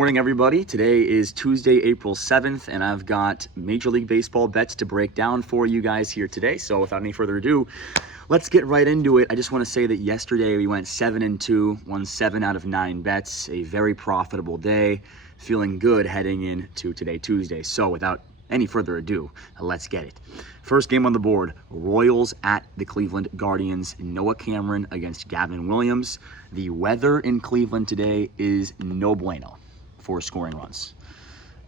Morning, everybody. Today is Tuesday, April 7th, and I've got Major League Baseball bets to break down for you guys here today. So without any further ado, let's get right into it. I just want to say that yesterday we went 7-2, won 7 out of 9 bets, a very profitable day, feeling good heading into today, Tuesday. So without any further ado, let's get it. First game on the board, Royals at the Cleveland Guardians. Noah Cameron against Gavin Williams. The weather in Cleveland today is no bueno for scoring runs.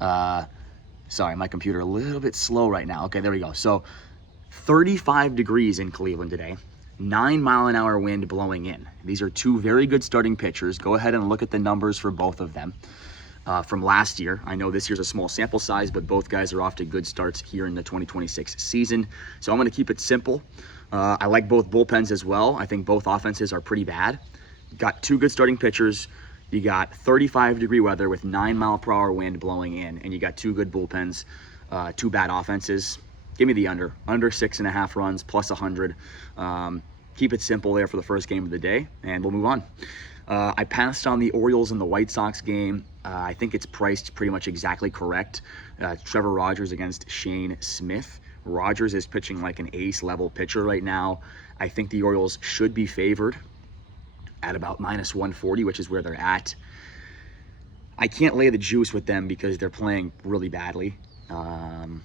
Sorry, my computer a little bit slow right now. Okay, there we go. So 35 degrees in Cleveland today, 9-mile-an-hour wind blowing in. These are two very good starting pitchers. Go ahead and look at the numbers for both of them from last year. I know this year's a small sample size, but both guys are off to good starts here in the 2026 season. So I'm going to keep it simple. I like both bullpens as well. I think both offenses are pretty bad. Got two good starting pitchers. You got 35-degree weather with 9-mile-per-hour wind blowing in, and you got two good bullpens, two bad offenses. Give me the under 6.5 runs plus 100. Keep it simple there for the first game of the day, and we'll move on. I passed on the Orioles and the White Sox game. I think it's priced pretty much exactly correct. Trevor Rogers against Shane Smith. Rogers is pitching like an ace-level pitcher right now. I think the Orioles should be favored at about minus 140, which is where they're at. I can't lay the juice with them because they're playing really badly. And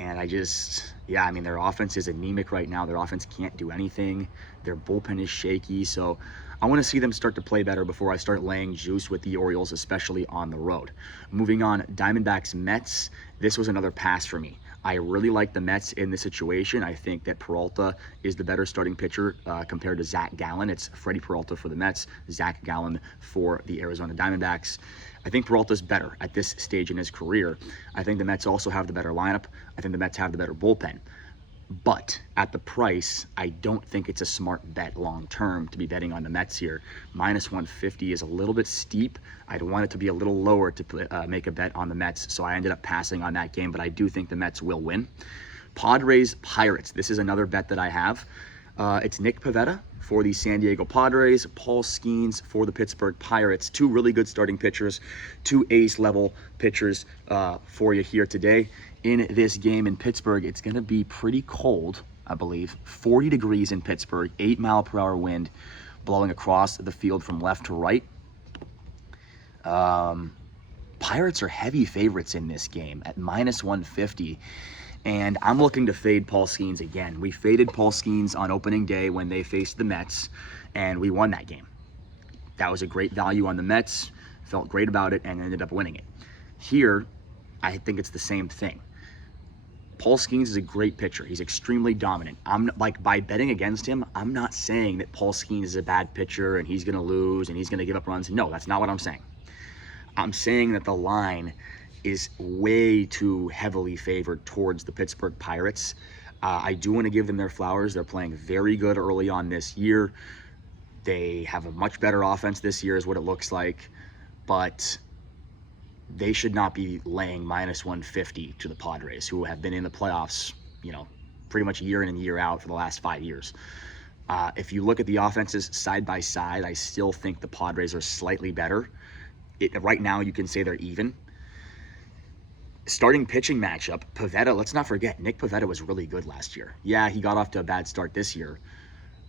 I mean, their offense is anemic right now. Their offense can't do anything. Their bullpen is shaky. So I want to see them start to play better before I start laying juice with the Orioles, especially on the road. Moving on, Diamondbacks Mets. This was another pass for me. I really like the Mets in this situation. I think that Peralta is the better starting pitcher compared to Zach Gallen. It's Freddie Peralta for the Mets, Zach Gallen for the Arizona Diamondbacks. I think Peralta's better at this stage in his career. I think the Mets also have the better lineup. I think the Mets have the better bullpen. But at the price, I don't think it's a smart bet long-term to be betting on the Mets here. Minus 150 is a little bit steep. I'd want it to be a little lower to make a bet on the Mets, so I ended up passing on that game, but I do think the Mets will win. Padres Pirates. This is another bet that I have. It's Nick Pivetta for the San Diego Padres, Paul Skeens for the Pittsburgh Pirates. Two really good starting pitchers, two ace-level pitchers for you here today. In this game in Pittsburgh, it's going to be pretty cold, I believe. 40 degrees in Pittsburgh, 8-mile-per-hour wind blowing across the field from left to right. Pirates are heavy favorites in this game at minus 150. And I'm looking to fade Paul Skeens again. We faded Paul Skeens on opening day when they faced the Mets, and we won that game. That was a great value on the Mets. Felt great about it and ended up winning it. Here, I think it's the same thing. Paul Skeens is a great pitcher. He's extremely dominant. By betting against him, I'm not saying that Paul Skeens is a bad pitcher and he's going to lose and he's going to give up runs. No, that's not what I'm saying. I'm saying that the line is way too heavily favored towards the Pittsburgh Pirates. I do want to give them their flowers. They're playing very good early on this year. They have a much better offense this year is what it looks like, but they should not be laying minus 150 to the Padres, who have been in the playoffs, pretty much year in and year out for the last 5 years. If you look at the offenses side by side, I still think the Padres are slightly better. Right now, you can say they're even. Starting pitching matchup, Pivetta, let's not forget, Nick Pivetta was really good last year. Yeah, he got off to a bad start this year,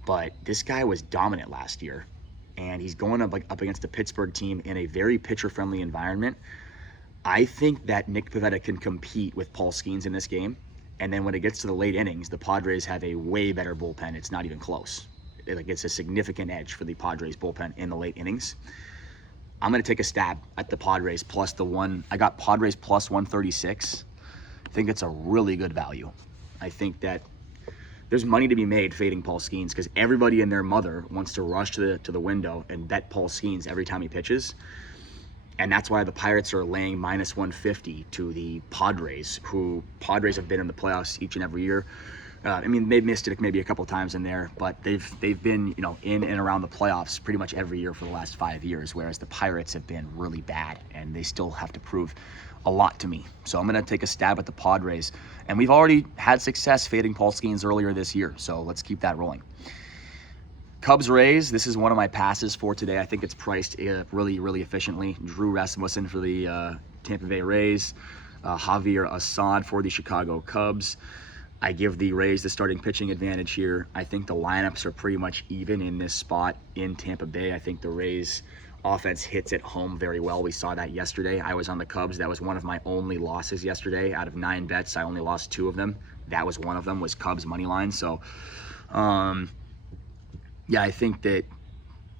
but this guy was dominant last year, and he's going up against a Pittsburgh team in a very pitcher-friendly environment. I think that Nick Pivetta can compete with Paul Skeens in this game, and then when it gets to the late innings, the Padres have a way better bullpen. It's not even close. It's a significant edge for the Padres bullpen in the late innings. I'm going to take a stab at the Padres plus the one. I got Padres plus 136. I think it's a really good value. I think that there's money to be made fading Paul Skeens because everybody and their mother wants to rush to the window and bet Paul Skeens every time he pitches. And that's why the Pirates are laying minus 150 to the Padres, who Padres have been in the playoffs each and every year. They've missed it maybe a couple times in there, but they've been in and around the playoffs pretty much every year for the last 5 years, whereas the Pirates have been really bad, and they still have to prove a lot to me. So I'm going to take a stab at the Padres, and we've already had success fading Paul Skeens earlier this year, so let's keep that rolling. Cubs Rays, this is one of my passes for today. I think it's priced really, really efficiently. Drew Rasmussen for the Tampa Bay Rays, Javier Assad for the Chicago Cubs. I give the Rays the starting pitching advantage here. I think the lineups are pretty much even in this spot in Tampa Bay. I think the Rays offense hits at home very well. We saw that yesterday. I was on the Cubs. That was one of my only losses yesterday. Out of 9 bets, I only lost 2 of them. That was one of them, was Cubs money line. So, yeah, I think that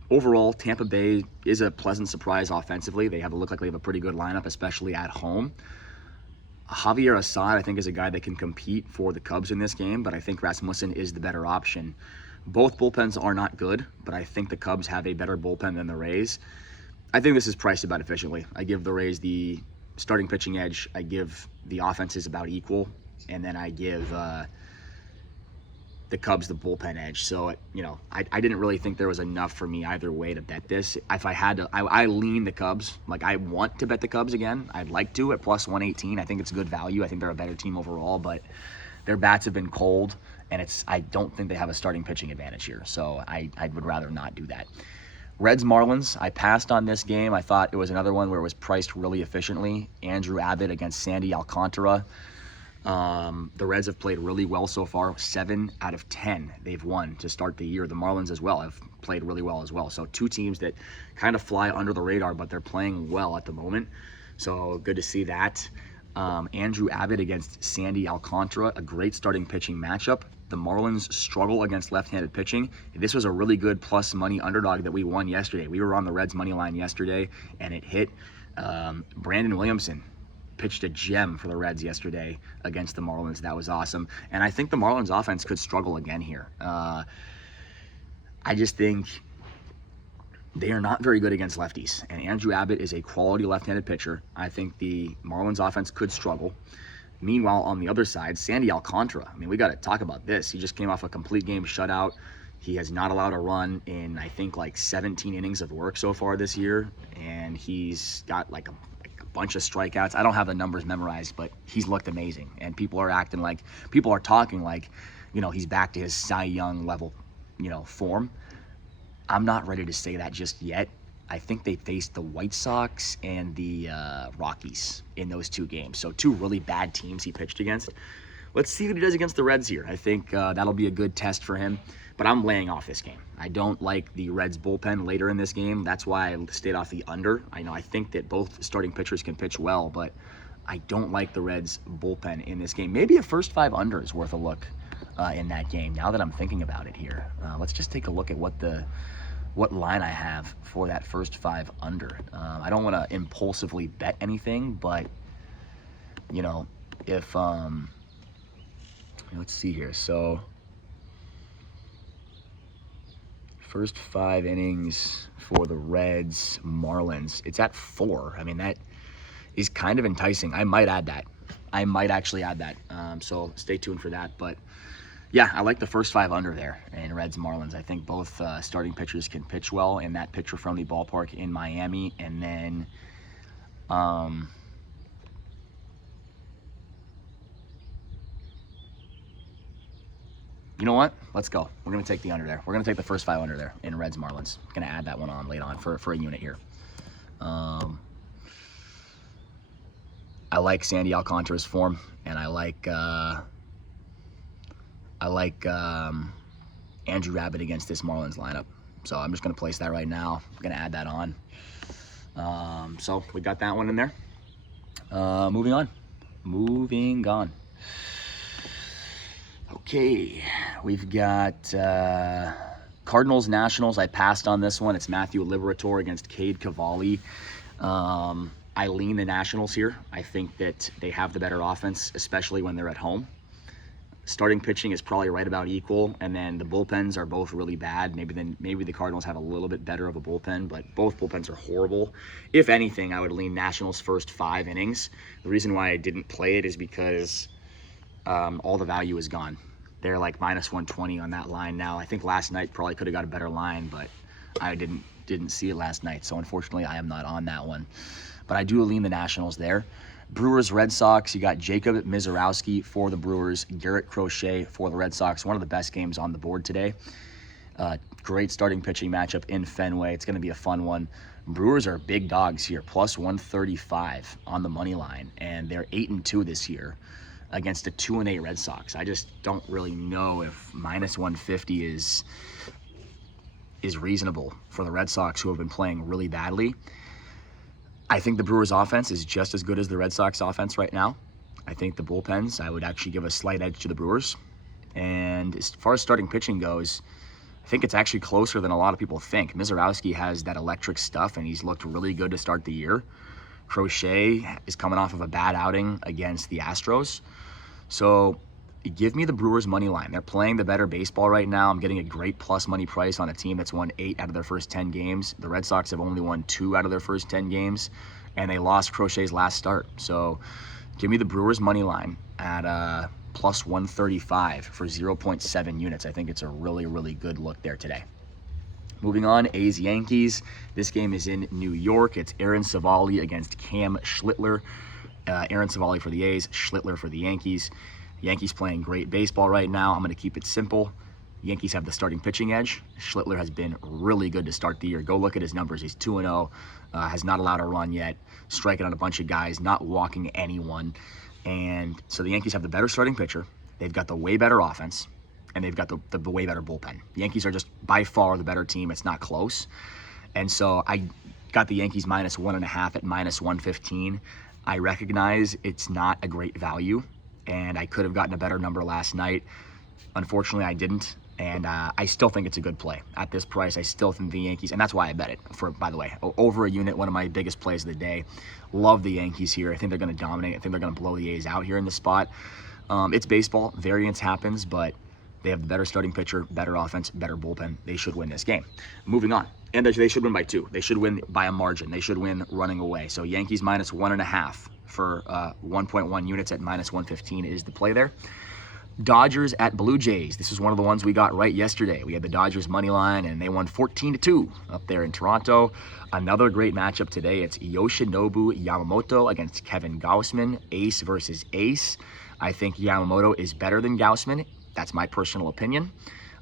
overall, Tampa Bay is a pleasant surprise offensively. They look like they have a pretty good lineup, especially at home. Javier Assad, I think, is a guy that can compete for the Cubs in this game, but I think Rasmussen is the better option. Both bullpens are not good, but I think the Cubs have a better bullpen than the Rays. I think this is priced about efficiently. I give the Rays the starting pitching edge. I give the offenses about equal, and then I give the Cubs the bullpen edge. So, I didn't really think there was enough for me either way to bet this. If I had to, I lean the Cubs. Like, I want to bet the Cubs again. I'd like to at plus 118. I think it's good value. I think they're a better team overall, but their bats have been cold, and I don't think they have a starting pitching advantage here. So I would rather not do that. Reds Marlins, I passed on this game. I thought it was another one where it was priced really efficiently. Andrew Abbott against Sandy Alcantara. The Reds have played really well so far. 7 out of 10 they've won to start the year. The Marlins as well have played really well as well. So 2 teams that kind of fly under the radar, but they're playing well at the moment. So good to see that. Andrew Abbott against Sandy Alcantara, a great starting pitching matchup. The Marlins struggle against left-handed pitching. This was a really good plus money underdog that we won yesterday. We were on the Reds money line yesterday, and it hit. Brandon Williamson pitched a gem for the Reds yesterday against the Marlins. That was awesome. And I think the Marlins offense could struggle again here. I just think they are not very good against lefties. And Andrew Abbott is a quality left-handed pitcher. I think the Marlins offense could struggle. Meanwhile, on the other side, Sandy Alcantara. I mean, we got to talk about this. He just came off a complete game shutout. He has not allowed a run in, I think, like 17 innings of work so far this year. And he's got like a bunch of strikeouts. I don't have the numbers memorized, but he's looked amazing. And people are talking like, he's back to his Cy Young level, form. I'm not ready to say that just yet. I think they faced the White Sox and the Rockies in those 2 games. So 2 really bad teams he pitched against. Let's see what he does against the Reds here. I think that'll be a good test for him. But I'm laying off this game. I don't like the Reds bullpen later in this game. That's why I stayed off the under. I think that both starting pitchers can pitch well, but I don't like the Reds bullpen in this game. Maybe a first 5 under is worth a look in that game, now that I'm thinking about it here. Let's just take a look at what line I have for that first 5 under. I don't want to impulsively bet anything, but, if, let's see here. So, first 5 innings for the Reds Marlins. It's at 4. I mean, that is kind of enticing. I might add that. I might actually add that. So stay tuned for that. But yeah, I like the first 5 under there in Reds Marlins. I think both starting pitchers can pitch well in that pitcher friendly ballpark in Miami. And then you know what? Let's go. We're going to take the under there. We're going to take the first 5 under there in Reds Marlins. Going to add that one on late on for a unit here. I like Sandy Alcantara's form, and I like Andrew Abbott against this Marlins lineup. So I'm just going to place that right now. I'm going to add that on. So we got that one in there. Moving on. Okay, we've got Cardinals Nationals. I passed on this one. It's Matthew Liberatore against Cade Cavalli. I lean the Nationals here. I think that they have the better offense, especially when they're at home. Starting pitching is probably right about equal, and then the bullpens are both really bad. Maybe the Cardinals have a little bit better of a bullpen, but both bullpens are horrible. If anything, I would lean Nationals first 5 innings. The reason why I didn't play it is because all the value is gone. They're like minus 120 on that line now. I think last night probably could have got a better line, but I didn't see it last night, so unfortunately I am not on that one. But I do lean the Nationals there. Brewers, Red Sox, you got Jacob Mizorowski for the Brewers, Garrett Crochet for the Red Sox. One of the best games on the board today. Great starting pitching matchup in Fenway. It's going to be a fun one. Brewers are big dogs here, plus 135 on the money line, and they're 8-2 this year against a 2-8 Red Sox. I just don't really know if minus 150 is reasonable for the Red Sox, who have been playing really badly. I think the Brewers' offense is just as good as the Red Sox offense right now. I think the bullpens, I would actually give a slight edge to the Brewers. And as far as starting pitching goes, I think it's actually closer than a lot of people think. Mizorowski has that electric stuff, and he's looked really good to start the year. Crochet is coming off of a bad outing against the Astros. So give me the Brewers money line. They're playing the better baseball right now. I'm getting a great plus money price on a team that's won 8 out of their first 10 games. The Red Sox have only won 2 out of their first 10 games, and they lost Crochet's last start. So give me the Brewers money line at plus 135 for 0.7 units. I think it's a really, really good look there today. Moving on, A's Yankees. This game is in New York. It's Aaron Savali against Cam Schlittler. Aaron Savali for the A's, Schlittler for the Yankees. Yankees playing great baseball right now. I'm going to keep it simple. Yankees have the starting pitching edge. Schlittler has been really good to start the year. Go look at his numbers. He's 2-0, has not allowed a run yet, striking out a bunch of guys, not walking anyone. And so the Yankees have the better starting pitcher. They've got the way better offense, and they've got the way better bullpen. The Yankees are just by far the better team. It's not close. And so I got the Yankees minus 1.5 at minus 115. I recognize it's not a great value, and I could have gotten a better number last night. Unfortunately, I didn't. And I still think it's a good play. At this price, I still think the Yankees, and that's why I bet it, for, by the way, over a unit, one of my biggest plays of the day. Love the Yankees here. I think they're going to dominate. I think they're going to blow the A's out here in this spot. It's baseball. Variance happens, but they have the better starting pitcher, better offense, better bullpen. They should win this game. Moving on. And they should win by 2. They should win by a margin. They should win running away. So Yankees minus 1.5 for 1.1 units at minus 115 is the play there. Dodgers at Blue Jays. This is one of the ones we got right yesterday. We had the Dodgers money line, and they won 14-2 up there in Toronto. Another great matchup today. It's Yoshinobu Yamamoto against Kevin Gausman, ace versus ace. I think Yamamoto is better than Gausman. That's my personal opinion.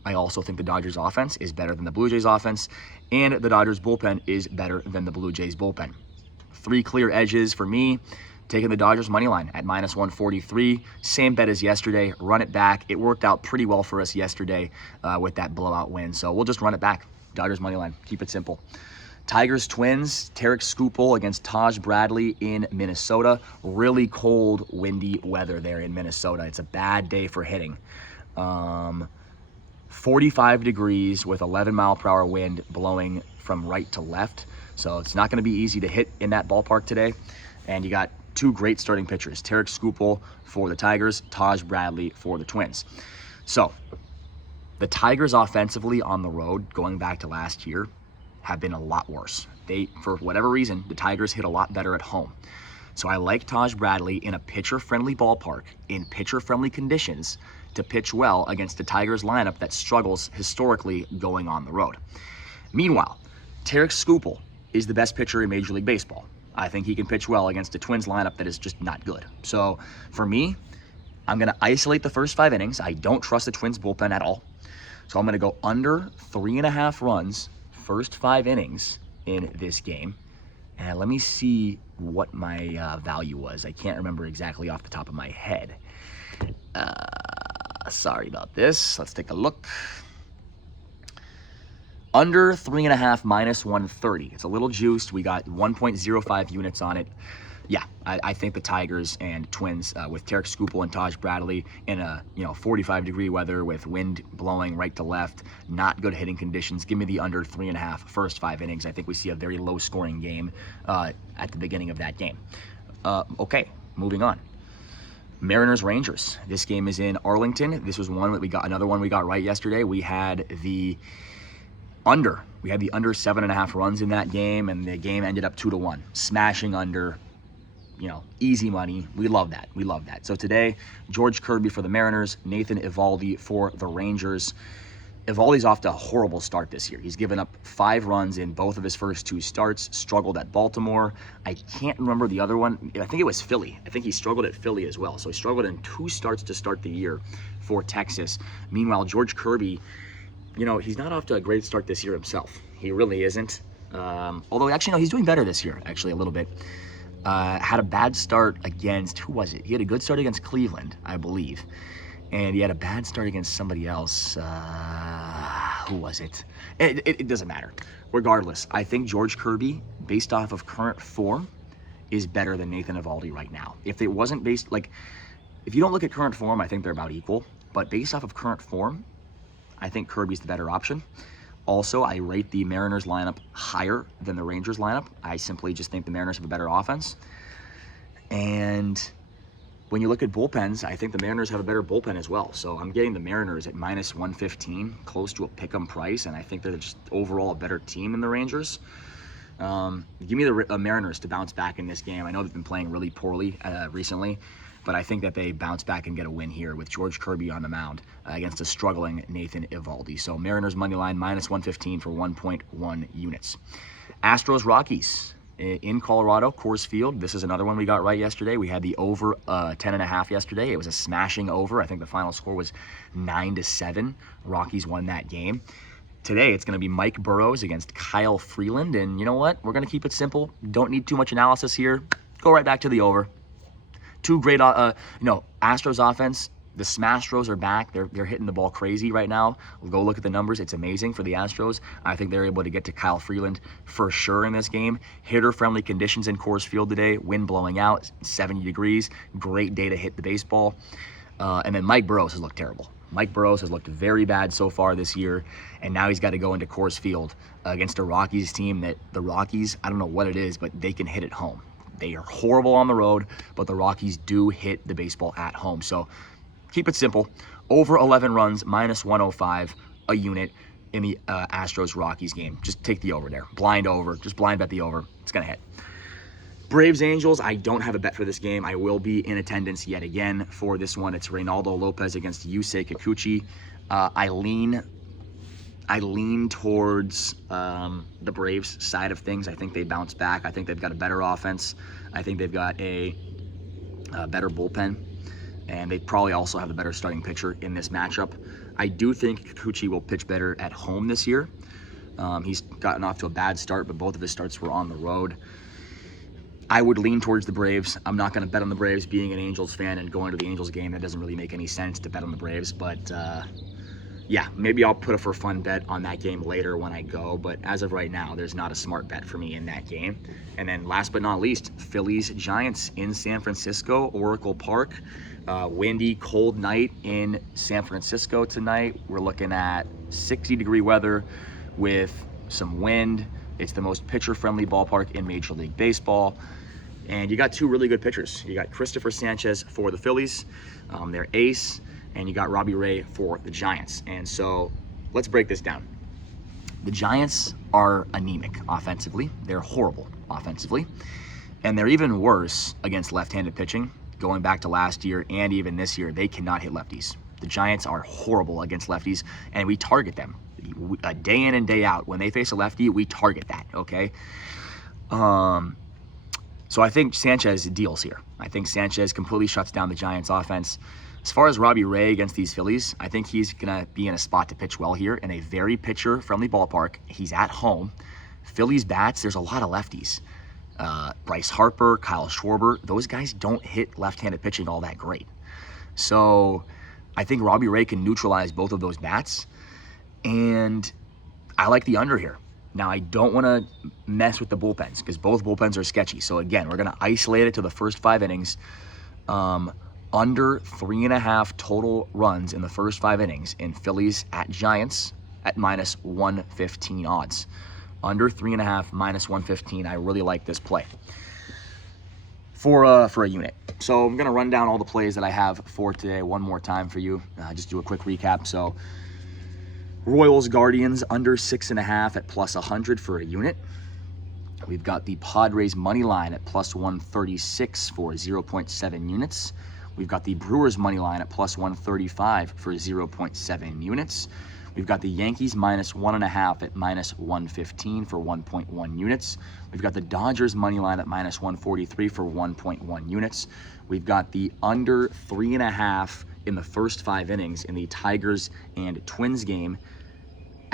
I also think the Dodgers offense is better than the Blue Jays offense, and the Dodgers bullpen is better than the Blue Jays bullpen. 3 clear edges for me. Taking the Dodgers money line at minus 143. Same bet as yesterday. Run it back. It worked out pretty well for us yesterday with that blowout win. So we'll just run it back. Dodgers money line. Keep it simple. Tigers Twins. Tarek Skubal against Taj Bradley in Minnesota. Really cold, windy weather there in Minnesota. It's a bad day for hitting. 45 degrees with 11-mile-per-hour wind blowing from right to left. So it's not going to be easy to hit in that ballpark today. And you got 2 great starting pitchers, Tarek Skubal for the Tigers, Taj Bradley for the Twins. So the Tigers offensively on the road, going back to last year, have been a lot worse. For whatever reason, the Tigers hit a lot better at home. So I like Taj Bradley in a pitcher-friendly ballpark, in pitcher-friendly conditions, to pitch well against the Tigers lineup that struggles historically going on the road. Meanwhile, Tarek Skubal is the best pitcher in Major League Baseball. I think he can pitch well against a Twins lineup that is just not good. So for me, I'm going to isolate the first 5 innings. I don't trust the Twins bullpen at all. So I'm going to go under 3.5 runs, first 5 innings in this game. And let me see what my value was. I can't remember exactly off the top of my head. Sorry about this. Let's take a look. Under 3.5 minus 130. It's a little juiced. We got 1.05 units on it. Yeah, I think the Tigers and Twins with Tarek Skubal and Taj Bradley in a 45-degree weather with wind blowing right to left, not good hitting conditions. Give me the under 3.5 first 5 innings. I think we see a very low-scoring game at the beginning of that game. Okay, moving on. Mariners Rangers. This game is in Arlington. This was one that we got. Another one we got right yesterday. We had the under. We had the under 7.5 runs in that game, and the game ended up 2-1. Smashing under, easy money. We love that. We love that. So today, George Kirby for the Mariners, Nathan Eovaldi for the Rangers. Eovaldi's off to a horrible start this year. He's given up 5 runs in both of his first 2 starts, struggled at Baltimore. I can't remember the other one. I think it was Philly. I think he struggled at Philly as well. So he struggled in 2 starts to start the year for Texas. Meanwhile, George Kirby you know, he's not off to a great start this year himself. He really isn't. Although, actually, no, he's doing better this year, actually, a little bit. Had a bad start against, who was it? He had a good start against Cleveland, I believe. And he had a bad start against somebody else. Who was it? It doesn't matter. Regardless, I think George Kirby, based off of current form, is better than Nathan Eovaldi right now. If it wasn't based, like, if you don't look at current form, I think they're about equal. But based off of current form, I think Kirby's the better option. Also, I rate the Mariners lineup higher than the Rangers lineup. I simply just think the Mariners have a better offense. And when you look at bullpens, I think the Mariners have a better bullpen as well. So I'm getting the Mariners at -115, close to a pick'em price, and I think they're just overall a better team than the Rangers. Give me the Mariners to bounce back in this game. I know they've been playing really poorly recently, but I think that they bounce back and get a win here with George Kirby on the mound against a struggling Nathan Eovaldi. So Mariners money line -115 for 1.1 units. Astros Rockies in Colorado, Coors Field. This is another one we got right yesterday. We had the over 10.5 yesterday. It was a smashing over. I think the final score was 9-7. Rockies won that game. Today, it's going to be Mike Burrows against Kyle Freeland. And you know what? We're going to keep it simple. Don't need too much analysis here. Go right back to the over. Two great, Astros offense. The Smastros are back. They're hitting the ball crazy right now. We'll go look at the numbers. It's amazing for the Astros. I think they're able to get to Kyle Freeland for sure in this game. Hitter-friendly conditions in Coors Field today. Wind blowing out, 70 degrees. Great day to hit the baseball. And then Mike Burrows has looked terrible. Mike Burrows has looked very bad so far this year, and now he's got to go into Coors Field against a Rockies team that the Rockies, I don't know what it is, but they can hit it home. They are horrible on the road, but the Rockies do hit the baseball at home. So keep it simple. Over 11 runs, -105 a unit in the Astros-Rockies game. Just take the over there. Blind over. Just blind bet the over. It's going to hit. Braves-Angels, I don't have a bet for this game. I will be in attendance yet again for this one. It's Reynaldo Lopez against Yusei Kikuchi. I lean towards the Braves side of things. I think they bounce back. I think they've got a better offense. I think they've got a better bullpen. And they probably also have a better starting pitcher in this matchup. I do think Kikuchi will pitch better at home this year. He's gotten off to a bad start, but both of his starts were on the road. I would lean towards the Braves. I'm not going to bet on the Braves. Being an Angels fan and going to the Angels game, that doesn't really make any sense to bet on the Braves. But yeah, maybe I'll put a for fun bet on that game later when I go. But as of right now, there's not a smart bet for me in that game. And then last but not least, Phillies-Giants in San Francisco, Oracle Park. Windy, cold night in San Francisco tonight. We're looking at 60-degree weather with some wind. It's the most pitcher-friendly ballpark in Major League Baseball. And you got two really good pitchers. You got Christopher Sanchez for the Phillies, their ace, and you got Robbie Ray for the Giants. And so let's break this down. The Giants are anemic offensively. They're horrible offensively. And they're even worse against left-handed pitching. Going back to last year and even this year, they cannot hit lefties. The Giants are horrible against lefties, and we target them. Day in and day out. When they face a lefty, we target that, okay? So I think Sanchez deals here. I think Sanchez completely shuts down the Giants' offense. As far as Robbie Ray against these Phillies, I think he's going to be in a spot to pitch well here in a very pitcher-friendly ballpark. He's at home. Phillies bats, there's a lot of lefties. Bryce Harper, Kyle Schwarber, those guys don't hit left-handed pitching all that great. So I think Robbie Ray can neutralize both of those bats, and I like the under here. Now, I don't want to mess with the bullpens because both bullpens are sketchy. So again, we're going to isolate it to the first 5 innings. Under 3.5 total runs in the first 5 innings in Phillies at Giants at -115 odds. Under 3.5, -115. I really like this play for a unit. So I'm going to run down all the plays that I have for today one more time for you. Just do a quick recap. So Royals Guardians under 6.5 at +100 for a unit. We've got the Padres money line at +136 for 0.7 units. We've got the Brewers money line at +135 for 0.7 units. We've got the Yankees -1.5 at -115 for 1.1 units. We've got the Dodgers money line at -143 for 1.1 units. We've got the under 3.5 in the first 5 innings in the Tigers and Twins game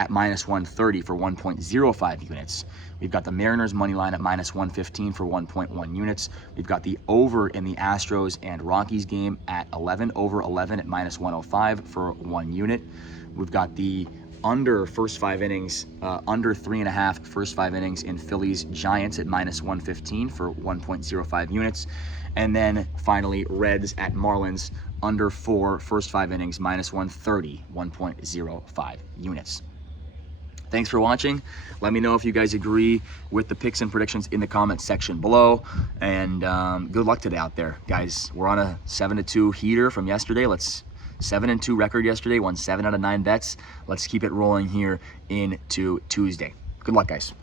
at -130 for 1.05 units. We've got the Mariners money line at -115 for 1.1 units. We've got the over in the Astros and Rockies game at 11, over 11 at -105 for 1 unit. We've got the under first 5 innings, under 3.5 first 5 innings in Phillies Giants at -115 for 1.05 units. And then finally, Reds at Marlins, under 4 first 5 innings, -130, 1.05 units. Thanks for watching. Let me know if you guys agree with the picks and predictions in the comments section below. And good luck today out there, guys. We're on a 7-2 heater from yesterday. 7-2 record yesterday, won 7 out of 9 bets. Let's keep it rolling here into Tuesday. Good luck, guys.